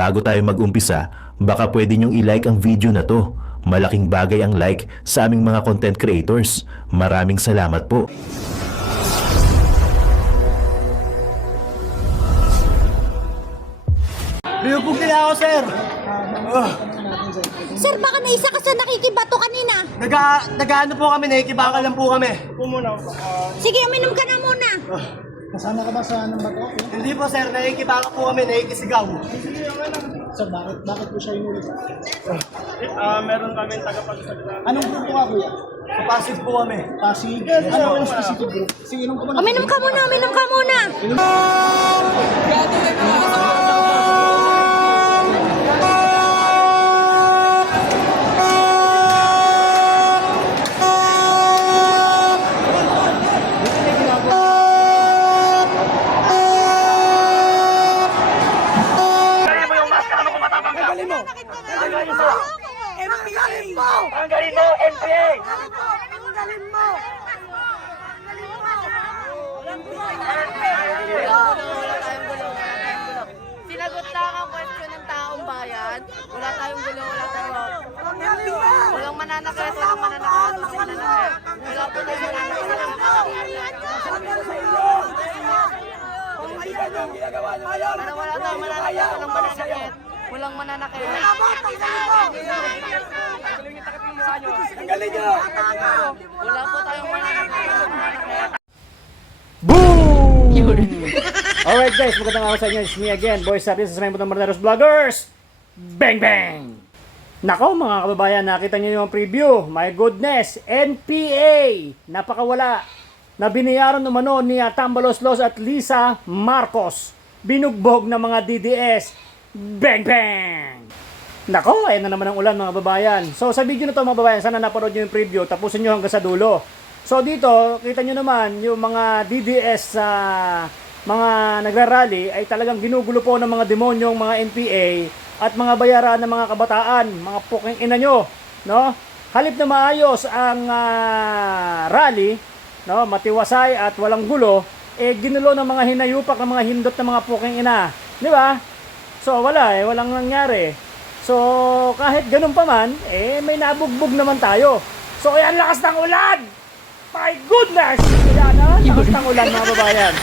Bago tayo mag-umpisa, baka pwede nyong i-like ang video na to. Malaking bagay ang like sa aming mga content creators. Maraming salamat po. Lubog nila ako, sir. Sir, baka naisa ka sa nakikibato kanina. Nag-ano po kami, nakikibaka lang po kami. Sige, uminom ka na muna. Kasama ka ba sa anong bato? Hindi po, sir, nakikibaka po kami, nakikisigaw. Sir, bakit po siya inulit? Meron kami tagapagsalita. Anong grupo ka kuya? Sa Pasig po kami. Pasig? Ano yung specific group? Sige, inom ko muna. Uminom ka muna, uminom ka muna. Tanggalin mo, NPA! Sinagot lang ang question ng taong bayan. Wala tayong gulo, wala tayong... Walang mananakit, walang mananakit, walang mananakit. Wala po tayong mananakit. Pero wala tayong mananakit, walang mananakit. Walang mananakit. Tanggalin nyo! Wala po tayong mananakit. Boom! Alright guys, magandang araw sa inyo. It's me again, Boy Sabi sa Rainbow Marderos Vloggers. Bang bang! Nako mga kababayan, nakita niyo yung preview. My goodness, NPA! Napakawala na binayaran umano ni Tambaloslos at Lisa Marcos. Binugbog ng mga DDS. Bang bang! Nako, ayun na naman ang ulan mga kababayan. So sa video na to mga kababayan, sana napanood nyo yung preview. Tapusin nyo hanggang sa dulo. So dito, kita nyo naman yung mga DDS sa mga nagrarally ay talagang ginugulo po ng mga demonyong mga NPA at mga bayaran ng mga kabataan, mga puking ina nyo, no? Halip na maayos ang rally, no, matiwasay at walang gulo, eh ginulo ng mga hinayupak ng mga hindot ng mga puking ina, di ba? So wala walang nangyari. So kahit ganun pa man, eh may nabugbog naman tayo. So kaya ang lakas ng ulan. My goodness! Kaya na, lakas ng ulan mga babayan.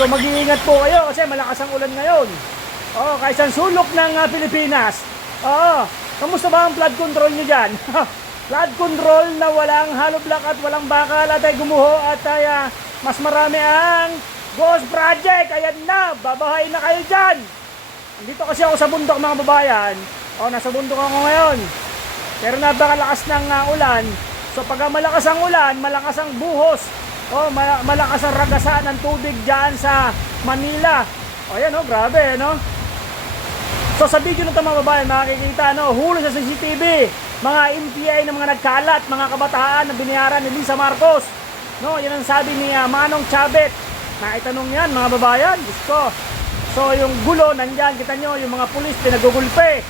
So mag-iingat po kayo kasi malakas ang ulan ngayon. Oh, kahit sa sulok ng Pilipinas. Oh, kamusta ba ang flood control niyo dyan? Flood control na walang hollow block at walang bakal at ay gumuho at ay mas marami ang ghost project. Ayan na, babahay na kayo dyan. Dito kasi ako sa bundok mga babayan. Oh, nasa bundok ako ngayon. Pero napakalakas ng ulan. So pag malakas ang ulan, malakas ang buhos. Oh, malakas ang ragasaan ng tubig diyan sa Manila. Oh, yan oh, grabe, no? So sa video na ito mga babayan, makikita no, huli sa CCTV, mga NPA na mga nagkalat, mga kabataan na binayaran ni Lisa Marcos. No, yan ang sabi ni Manong Chabet. Naitanong yan mga babayan, gusto. So yung gulo nandiyan, kita nyo, yung mga pulis pinagugulpe.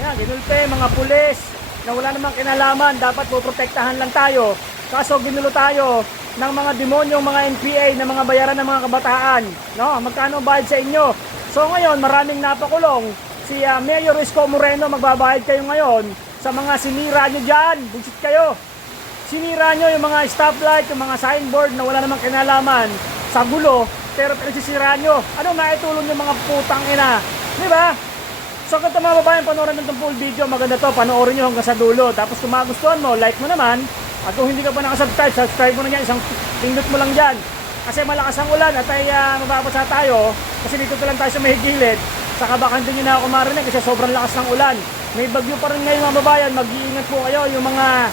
Ayan, ginulpe mga pulis na wala namang kinalaman, dapat poprotektahan lang tayo. Kaso ginulo tayo ng mga demonyong mga NPA na mga bayaran ng mga kabataan. No, magkano bayad sa inyo? So ngayon, maraming napakulong. Si Mayor Isko Moreno, magbabayad kayo ngayon sa mga sinira nyo dyan. Bullshit kayo. Sinira nyo yung mga stoplight, yung mga signboard na wala namang kinalaman sa gulo, pero pinagsisira nyo. Ano maitulong yung mga putang ina? Di ba? So kung ito mga babayan, panoorin ng full video, maganda to, panoorin nyo hanggang sa dulo. Tapos kung magustuhan mo, like mo naman. At kung hindi ka pa nakasubscribe, subscribe mo na yan, isang pindot mo lang dyan. Kasi malakas ang ulan at ay mababasa tayo. Kasi dito lang tayo sa may gilid. Saka baka hindi nyo na ako marinig kasi sobrang lakas ng ulan. May bagyo pa rin ngayon mga babayan, mag-iingat po kayo. Yung mga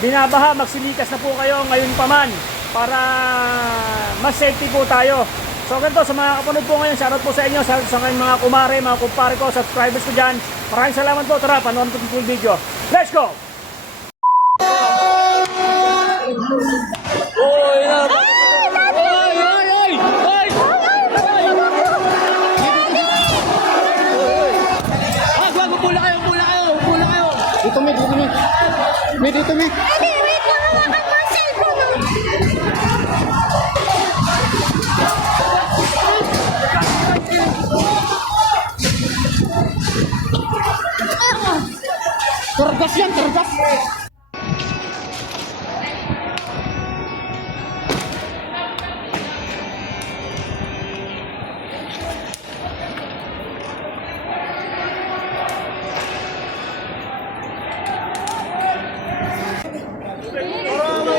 binabaha, magsilikas na po kayo ngayon pa man. Para mas safety po tayo. So ganito, sa mga kapanood po ngayon, shoutout po sa inyo, shoutout sa kayong mga kumare, mga kumpare ko, subscribers ko dyan. Maraming salamat po, tara, panoorin ko yung full video. Let's go! Dito mi, dito mi. Mi, dito mi. Hindi, wait lang, hawakan mo ang cellphone.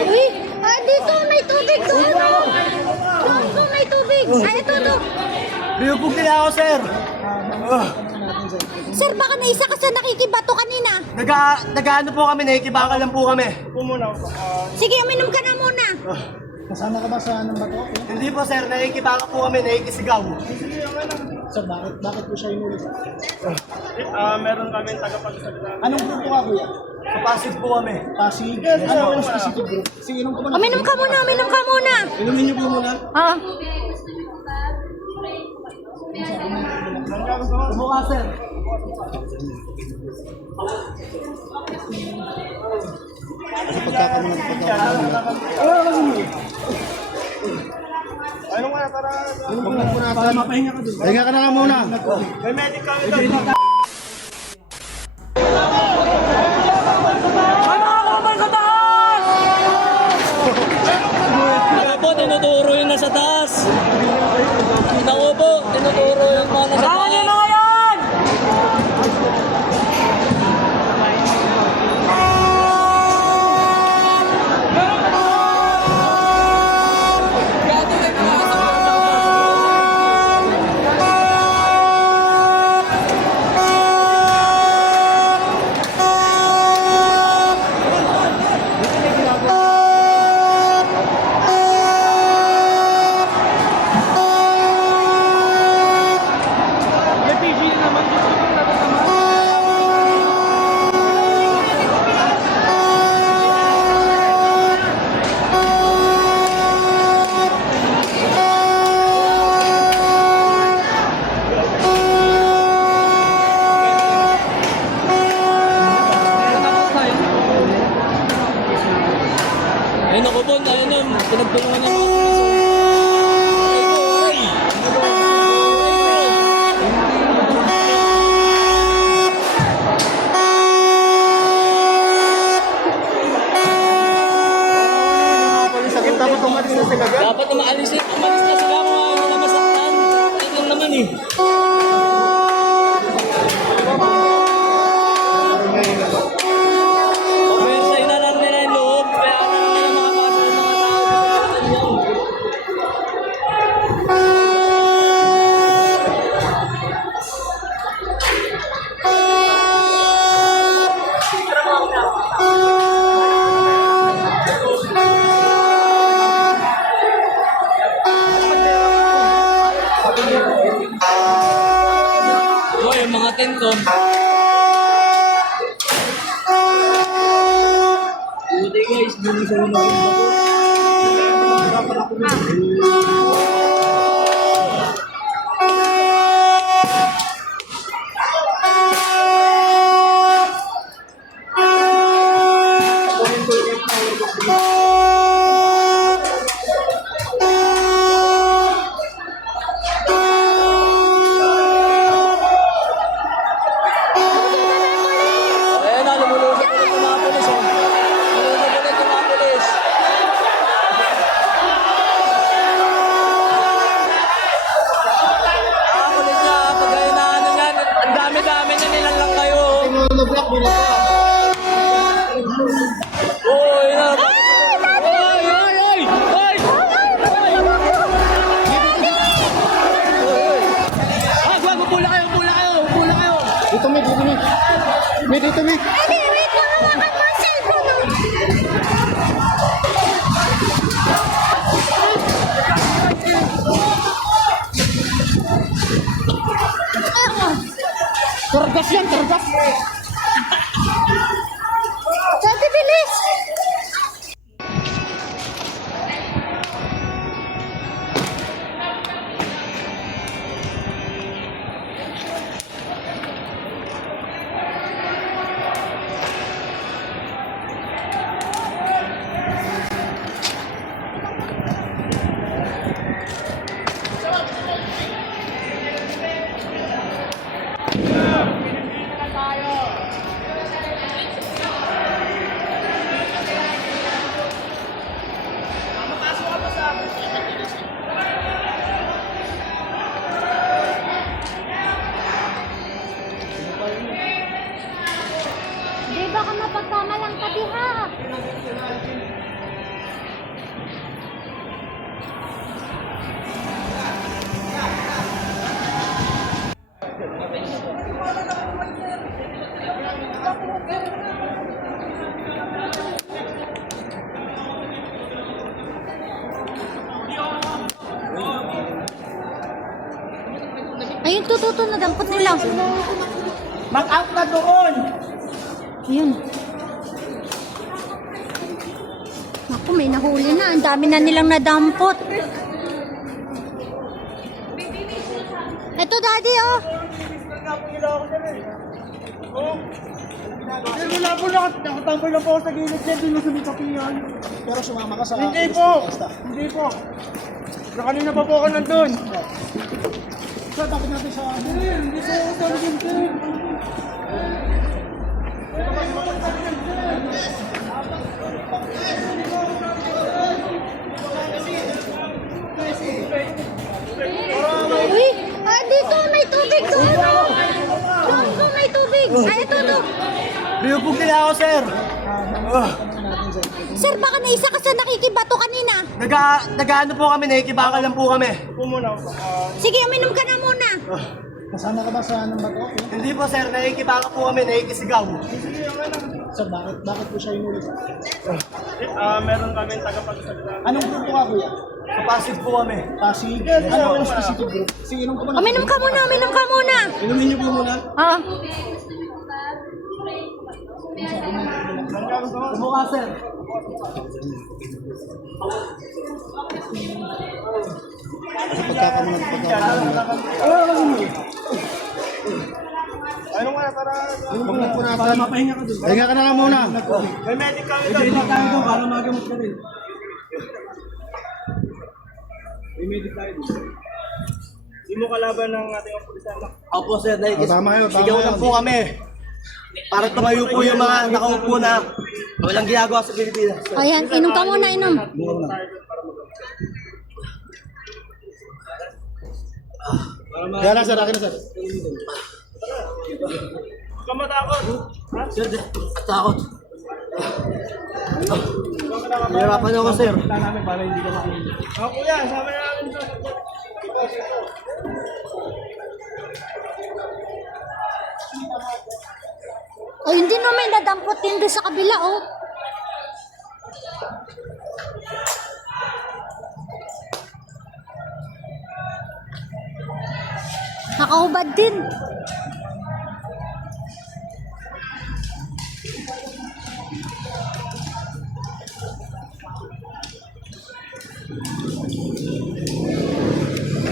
Uy, dito may tubig doon. Doon may tubig. Ito. Binubog nila ako, sir. Sir, baka naisa ka sa nakikibato kanina. Nag-ano po kami, nakikibaka lang po kami. Sige, uminom ka na muna. Kasama ka ba sa anong bato? Hindi po, sir. Nakikibaka po kami, nakikisigaw. Sir, bakit po siya inulit? Meron kami tagapagsalita. Anong grupo ka, kuya? Sa Pasig po kami. Pasig? Ano ang specific group? Sige, inom ka muna. Uminom ka muna. Inumin niyo po muna. Oo. Sumuka, sir. Ano nga, para... Para mapahinga ka dun. Pahinga ka na nga muna. May medic kami doon. Ako po, tinuturo yung nasa taas. Ako po, tinuturo yung mga nasa taas. Mga yan! Ayun ako po, ayun na, pinagtulungan niya mga pulis. Aray! Dapat umalis na sila, mga ano na masaktan. Ayun lang naman eh. Pwersa na lang nila yung loob, kaya alam nila makapasok yung mga tao sa kanila. Boy, yung mga tento. Buti guys, dun sa mga Ayan na, lumulusok ulit yung mga pulis. Lumulusok ulit yung mga pulis. Kulit niya, pag kayo na ano yan, ang dami-dami na nilang kayo. Uy, na. Uy, uy, uy, uy. Wag, pula kayo. Dito, may. May dito, may. Wait lang, hawakan mo ang cellphone mo. Targas yan, targas. Sabi, bilis. Ayun, tututo na dampot nila. Mag-out na doon! Ayun. Naku, may nahuli na. Ang dami na nilang nadampot. Ito, daddy, oh. Pero wala po, nakatambay lang po ako sa gilid niya, di mo sumikap yan. Pero sumama ka sa... Hindi po! Hindi po! Na kanina pa po ako nandun. Sir, bakit natin sa... Hindi po ako talagang sir. Uy, dito, may tubig doon. Doon, may tubig. Ay, ito, ito. Biyubog nila ako, sir. Sir, baka naisa ka sa nakikibato kanina. Nag-ano po kami, nakikibangan lang po kami. Po muna. Sige, uminom ka na muna. Kasama ka ba sa ng bato? Hindi po, sir. Nakikibangan po kami, nakikisigaw. Sir, bakit po siya inulit? Meron kami tagapagsalita. Anong grupo ka, kuya? Sa Pasig po kami. Pasig? Ano ang specific group? Sige, inom ka ba? Uminom ka muna, uminom ka muna. Inumin niyo po muna. Oo. Kumukha, sir. Pagkakamulan. Ano nga, para... Huwag na po natin. Para mapahinga ka doon. Pahinga ka na lang muna. May medic kami doon. para magamot ka rin. May medic tayo doon. Hindi mo kalaban ng ating opulisan. Opo, sir. Tama yun, tama Sigaw yun. lang po kami. Para tumayo po yung mga nakaupo na walang ginagawa sa Pilipinas. Ayan, inom ka muna, inom. Kaya na, sir. Akin na, sir. Huwag ka matakot. Sir, takot. Hirapan ako, sir. Ako kuya, sama na namin sa... Oh, hindi no, may nadampot din doon sa kabila, oh. Nakahubad din.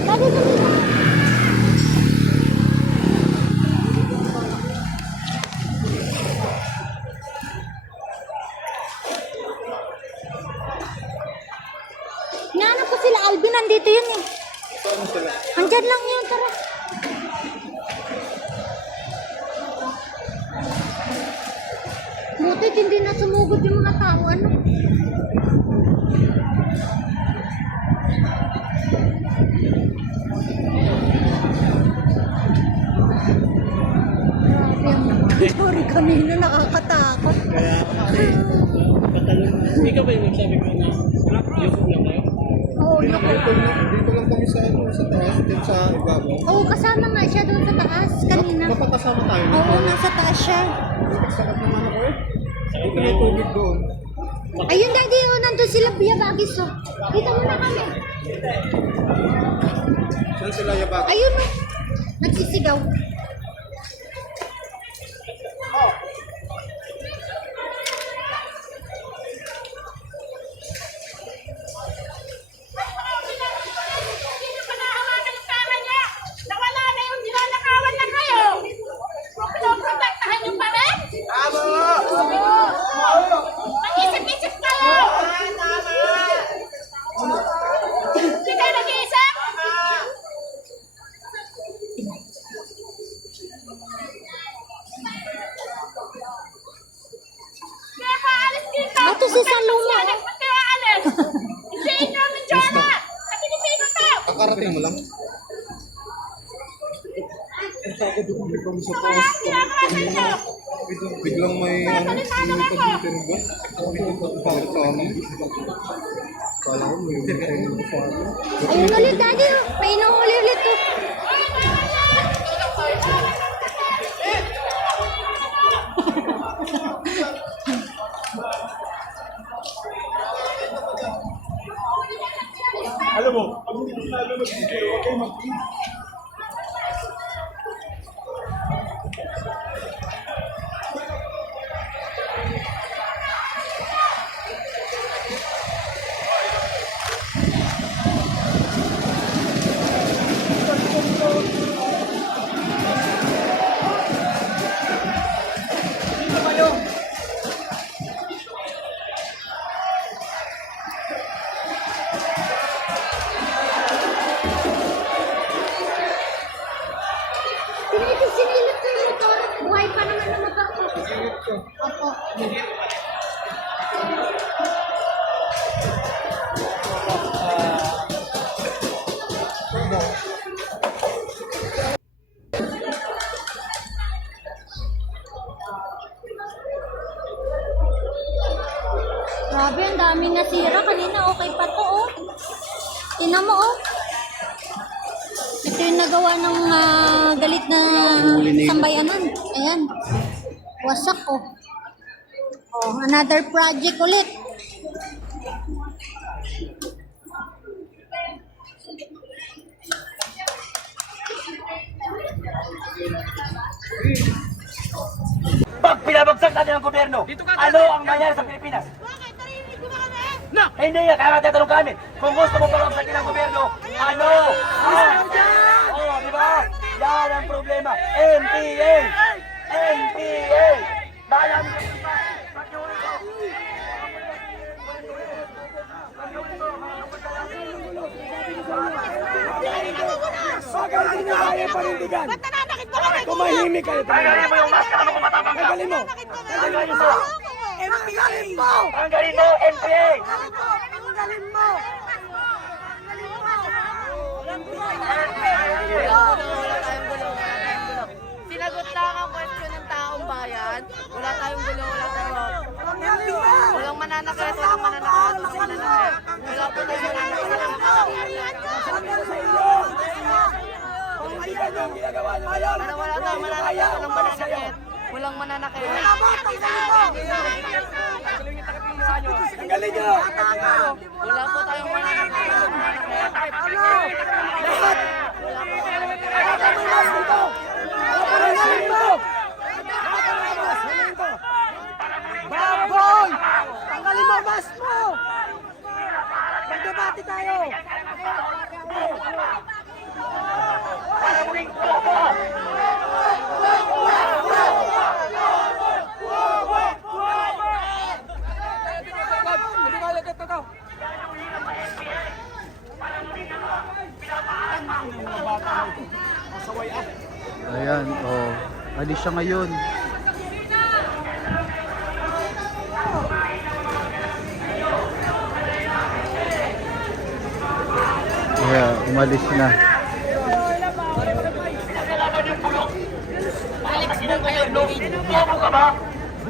Lagi na. Nahanap ko sila Alvin, nandito yun eh. Andyan lang yun, tara. Butit, hindi na sumugod yung mga tao, ano? Grabe ang story kanina, nakakatakot. Ikaw ba yung nagsabi ko na yung lang kayo? Oo, naku. Dito lang kami sa taas, dito sa ibabaw. Oo, kasama nga siya doon sa taas kanina. Kapagkasama tayo. Oo, nasa taas siya. Sakit naman ako eh. Dito may tubig doon. Ayun, daddy, oh, nandun sila Biyabagis, oh. Kita mo na kami. Saan sila yabag? Ayun, oh. Nagsisigaw. Mag-isip-isip kayo! Hindi kayo nag-iisip? Kaya kaalis dito! Ito si Saloma. Ba't kayo aalis? Hindi inyo ang Jona! Sa Pilipino to! Kakarating mo lang? Wala ang ginagawa sa inyo! Biglang may Sasalita naman ko! Kala ko may Ayun ulit, daddy, oh. May inuhuli ulit, oh. Ay, Alam mo, pag hindi sinabi mag-video, okay, Sinilip ko yung motor. Buhay pa naman na magkakasinilip ko. Opo. Grabe, ang daming nasira. Kanina okay pa to, oh. Tingnan mo, oh. Ito yung nagawa ng galit na sambayanan. Ayan. Wasak, oh. Oh, another project ulit. Pag pinabagsak natin ang gobyerno, ano ang mangyari sa Pilipinas? Hindi nga, kaya tatanong kami. Kung gusto mo pabagsakin ang gobyerno, ano? Oh, di ba? Yan ang problema. NPA! NPA! Bahala mo sa iba. Pag-iulit ko. Pagkalin nyo kaya panindigan. Tumahimik kayo. Tanggalin mo yung mask, ano kung matapang ka? Tanggalin mo. Tanggalin mo. Tanggalin mo, NPA! Sinagot lang ang question ng taong bayan. Wala tayong gulo, wala tayong... Walang mananakit, walang mananakit, walang mananakit. Wala po tayong mananakit. Para wala tayong mananakit, walang mananakit. Walang mananakit. Tanggalin nyo. Wala po tayong mananakit. Baboy! Tanggalin mo ang mask mo! Magdebate tayo! Ayan, oh. Alis siya ngayon. Kaya, umalis na. Bobo ka ba?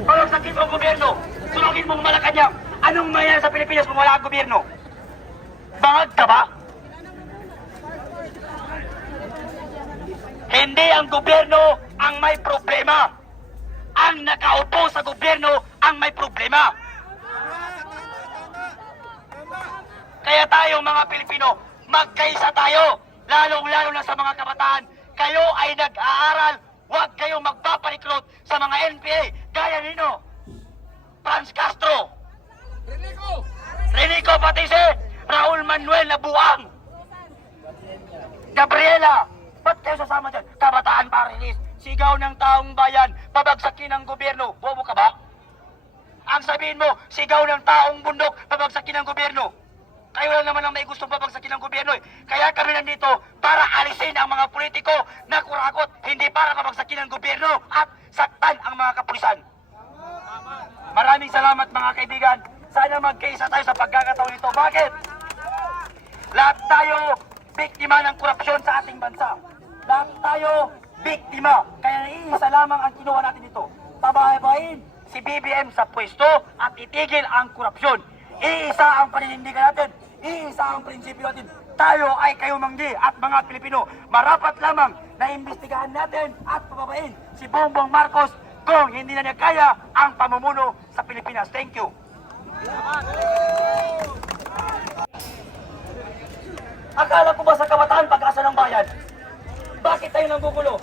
Pabagsakin mo ang gobyerno. Sunugin mong Malacanang. Anong mangyayari sa Pilipinas kung wala ang gobyerno? Bangag ka ba? Hindi ang gobyerno ang may problema. Ang nakaupo sa gobyerno ang may problema. Kaya tayo mga Pilipino, magkaisa tayo. Lalong-lalo na sa mga kabataan. Kayo ay nag-aaral. Huwag kayong magpaparikrut sa mga NPA. Gaya nino. Franz Castro. Renico Patise. Raul Manuel Nabuang. Gabriela. Ba't kayo sasama dyan? Kabataan Parilis. Sigaw ng taong bayan. Pabagsakin ang gobyerno. Bobo ka ba? Ang sabihin mo, sigaw ng taong bundok. Pabagsakin ang gobyerno. Kayo lang naman ang may gustong pabagsakin ng gobyerno eh. Kaya kami nandito para alisin ang mga politiko na kurakot, hindi para pabagsakin ang gobyerno at saktan ang mga kapulisan. Maraming salamat mga kaibigan. Sana magkaisa tayo sa pagkakataon nito. Bakit? Lahat tayo biktima ng korupsyon sa ating bansa. Lahat tayo biktima. Kaya iisa lamang ang kinuha natin dito. Pabahay-bahin si BBM sa pwesto at itigil ang korupsyon. Iisa ang paninindigan natin. Iisa ang prinsipyo natin. Tayo ay kayumanggi at mga Pilipino. Marapat lamang na imbestigahan natin at pababain si Bongbong Marcos kung hindi na niya kaya ang pamumuno sa Pilipinas. Thank you. Akala ko ba sa kabataan pag-asa ng bayan? Bakit tayo nanggugulo?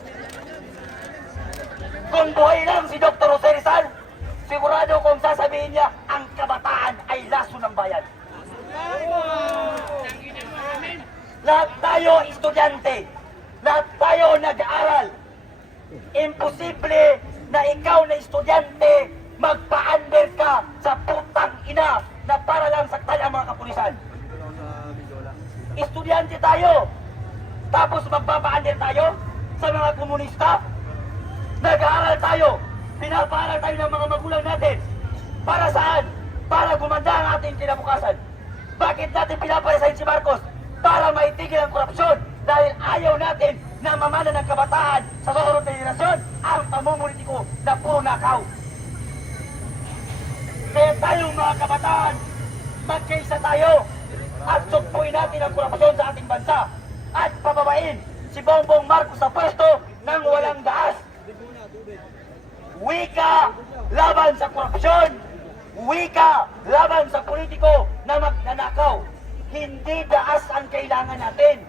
Kung buhay lang si Dr. Jose Rizal, sigurado kung sasabihin niya, ang kabataan ay laso ng bayan. Lahat tayo estudyante, lahat tayo nag-aaral. Imposible na ikaw na estudyante magpa-under ka sa putang ina na para lang saktan ang mga kapulisan. Estudyante tayo, tapos magpapa-under tayo sa mga komunista. Nag-aaral tayo, pinapaaral tayo ng mga magulang natin. Para saan? Para gumanda ang ating kinabukasan. Bakit natin pinaparasahin si Marcos? Para maitigil ang korupsyon. Dahil ayaw natin na mamana ng kabataan sa susunod na henerasyon ang pamumulitiko na puro nakaw. Kaya tayong mga kabataan, magkaisa tayo at sugpuin natin ang korupsyon sa ating bansa at pababain si Bongbong Marcos sa pwesto ng walang daas. Wika laban sa korupsyon, wika laban sa politiko na magnanakaw. Hindi daas ang kailangan natin.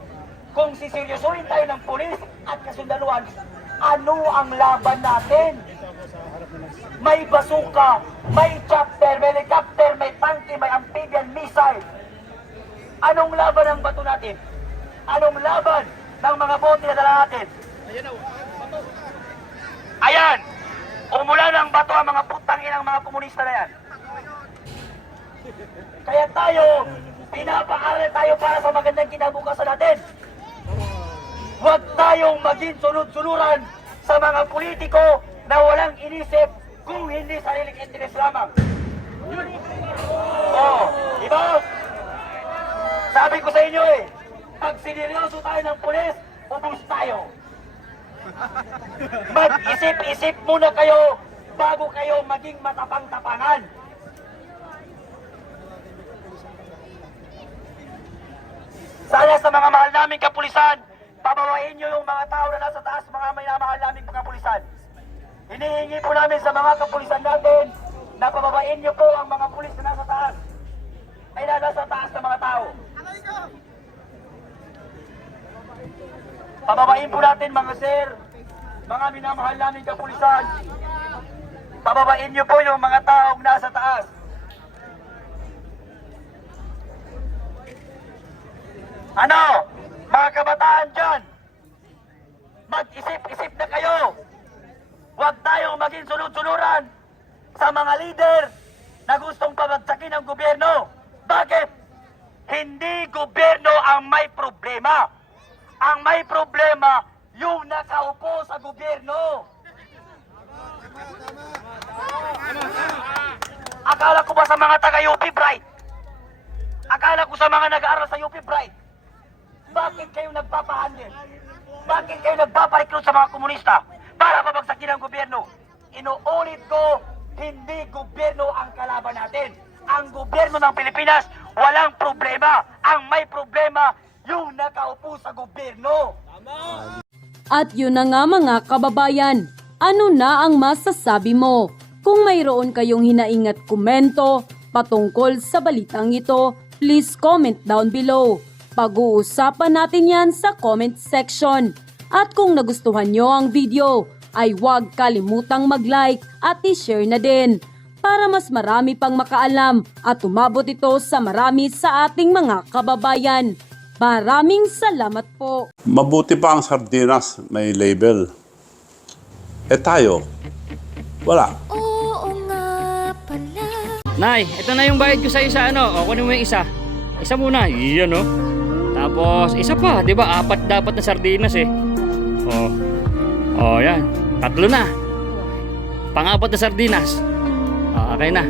Kung siseryosuhin tayo ng pulis at kasundaluhan, ano ang laban natin? May basuka, may chopper, may helicopter, may tanke, may amphibian missile. Anong laban ang bato natin? Anong laban ng mga bote na dala natin? Ayan! Umula ng bato ang mga putang inang mga komunista na yan. Kaya tayo, pinapaaral tayo para sa magandang kinabukasan natin. Huwag tayong maging sunod-sunuran sa mga politiko na walang inisip kung hindi sariling interes lamang. Oh, di ba? Sabi ko sa inyo pag sineryoso tayo ng pulis, ubus tayo. Mag-isip-isip muna kayo bago kayo maging matapang-tapangan. Sana sa mga mahal naming kapulisan, pabawain nyo yung mga tao na nasa taas, mga minamahal naming kapulisan. Hinihingi po namin sa mga kapulisan natin na pababain nyo po ang mga pulis na nasa taas. Ay na nasa taas ng mga tao. Pababain po natin mga sir, mga minamahal naming kapulisan. Pababain nyo po yung mga taong nasa taas. Ano? Mga kabataan dyan, mag-isip-isip na kayo. Huwag tayong maging sunod-sunuran sa mga leader na gustong pabagsakin ang gobyerno. Bakit? Hindi gobyerno ang may problema. Ang may problema, yung nakaupo sa gobyerno. Akala ko ba sa mga taga-UP Bright? Akala ko sa mga nag-aaral sa UP Bright? Bakit kayo nagpapahandle? Bakit kayo nagpaparekrut sa mga komunista para pabagsakin ang gobyerno? Inuulit ko, hindi gobyerno ang kalaban natin. Ang gobyerno ng Pilipinas, walang problema. Ang may problema, yung nakaupo sa gobyerno. At yun na nga mga kababayan, ano na ang masasabi mo? Kung mayroon kayong hinaing at komento patungkol sa balitang ito, please comment down below. Pag-uusapan natin yan sa comment section. At kung nagustuhan nyo ang video, ay huwag kalimutang mag-like at i-share na din para mas marami pang makaalam at umabot ito sa marami sa ating mga kababayan. Maraming salamat po. Mabuti pa ang sardinas, may label. Eh tayo, wala. Oo nga pala. Nay, ito na yung bayad ko sa isa, ano? O, kunin mo yung isa. Isa muna, iyan, no? Tapos, isa pa, di ba? 4 dapat na sardinas, eh. Yan. 3 na. Pang-4 na sardinas. Okay na.